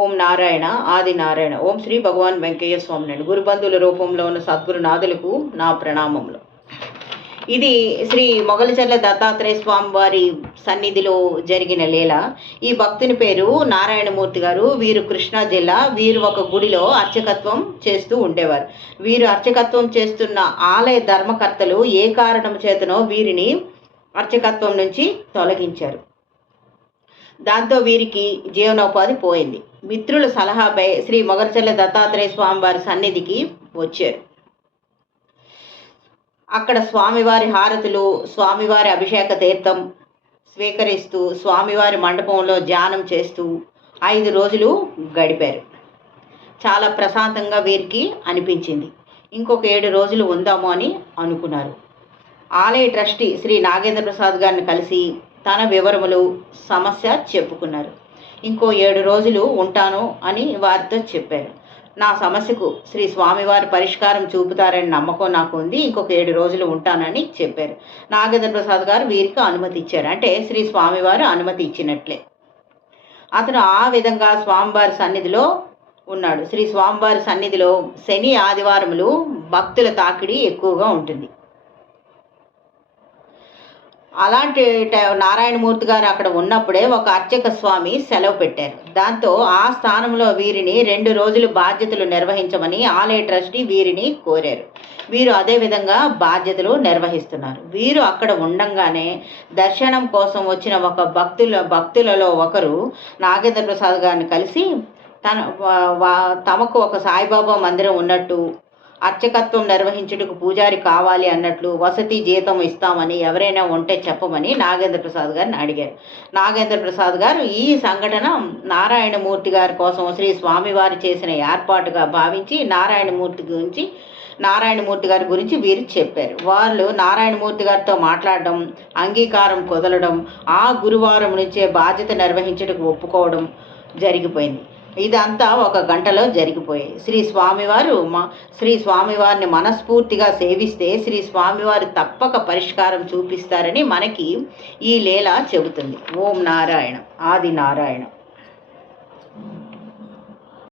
ఓం నారాయణ ఆది నారాయణ ఓం శ్రీ భగవాన్ వెంకయ్య స్వామి గురుబంధువుల రూపంలో ఉన్న సద్గురు నాథులకు నా ప్రణామములు. ఇది శ్రీ మొగలిచర్ల దత్తాత్రేయ స్వామి వారి సన్నిధిలో జరిగిన లీల. ఈ భక్తుని పేరు నారాయణమూర్తి గారు. వీరు కృష్ణా జిల్లా. వీరు ఒక గుడిలో అర్చకత్వం చేస్తూ ఉండేవారు. వీరు అర్చకత్వం చేస్తున్న ఆలయ ధర్మకర్తలు ఏ కారణం చేతనో వీరిని అర్చకత్వం నుంచి తొలగించారు. దాంతో వీరికి జీవనోపాధి పోయింది. మిత్రుల సలహాపై శ్రీ మొగర్చల్ల దత్తాత్రేయ స్వామి వారి సన్నిధికి వచ్చారు. అక్కడ స్వామివారి హారతులు స్వామివారి అభిషేక తీర్థం స్వీకరిస్తూ స్వామివారి మండపంలో ధ్యానం చేస్తూ ఐదు రోజులు గడిపారు. చాలా ప్రశాంతంగా వీరికి అనిపించింది. ఇంకొక ఏడు రోజులు ఉందాము అని అనుకున్నారు. ఆలయ ట్రస్టీ శ్రీ నాగేంద్ర ప్రసాద్ గారిని కలిసి తన వివరములు సమస్య చెప్పుకున్నారు. ఇంకో ఏడు రోజులు ఉంటాను అని వారితో చెప్పారు నా సమస్యకు శ్రీ స్వామివారు పరిష్కారం చూపుతారని నమ్మకం నాకు ఉంది. ఇంకొక ఏడు రోజులు ఉంటానని చెప్పారు. నాగేంద్ర ప్రసాద్ గారు వీరికి అనుమతి ఇచ్చారు. అంటే శ్రీ స్వామివారు అనుమతి ఇచ్చినట్లే. అతను ఆ విధంగా స్వామివారి సన్నిధిలో ఉన్నాడు. శ్రీ స్వామివారి సన్నిధిలో శని ఆదివారములు భక్తుల తాకిడి ఎక్కువగా ఉంటుంది. అలాంటి నారాయణమూర్తి గారు అక్కడ ఉన్నప్పుడే ఒక అర్చక స్వామి సెలవు పెట్టారు. దాంతో ఆ స్థానంలో వీరిని రెండు రోజులు బాధ్యతలు నిర్వహించమని ఆలయ ట్రస్టీ వీరిని కోరారు. వీరు అదే విధంగా బాధ్యతలు నిర్వహిస్తున్నారు. వీరు అక్కడ ఉండంగానే దర్శనం కోసం వచ్చిన ఒక భక్తుల భక్తులలో ఒకరు నాగేంద్ర ప్రసాద్ గారిని కలిసి తన వా- తమకు ఒక సాయిబాబా మందిరం ఉన్నట్టు అర్చకత్వం నిర్వహించుటకు పూజారి కావాలి అన్నట్లు వసతి జీతం ఇస్తామని ఎవరైనా ఉంటే చెప్పమని నాగేంద్ర ప్రసాద్ గారిని అడిగారు. నాగేంద్ర ప్రసాద్ గారు ఈ సంఘటన నారాయణమూర్తి గారి కోసం శ్రీ స్వామివారు చేసిన ఏర్పాటుగా భావించి నారాయణమూర్తి గురించి నారాయణమూర్తి గారి గురించి వీరు చెప్పారు. వాళ్ళు నారాయణమూర్తి గారితో మాట్లాడడం అంగీకారం కుదలడం ఆ గురువారం నుంచే బాధ్యత నిర్వహించుటకు ఒప్పుకోవడం జరిగిపోయింది. ఇదంతా ఒక గంటలో జరిగిపోయాయి. శ్రీ స్వామివారు మా శ్రీ స్వామివారిని మనస్ఫూర్తిగా సేవిస్తే శ్రీ స్వామివారు తప్పక పరిష్కారం చూపిస్తారని మనకి ఈ లీల చెబుతుంది. ఓం నారాయణ. ఆది నారాయణ.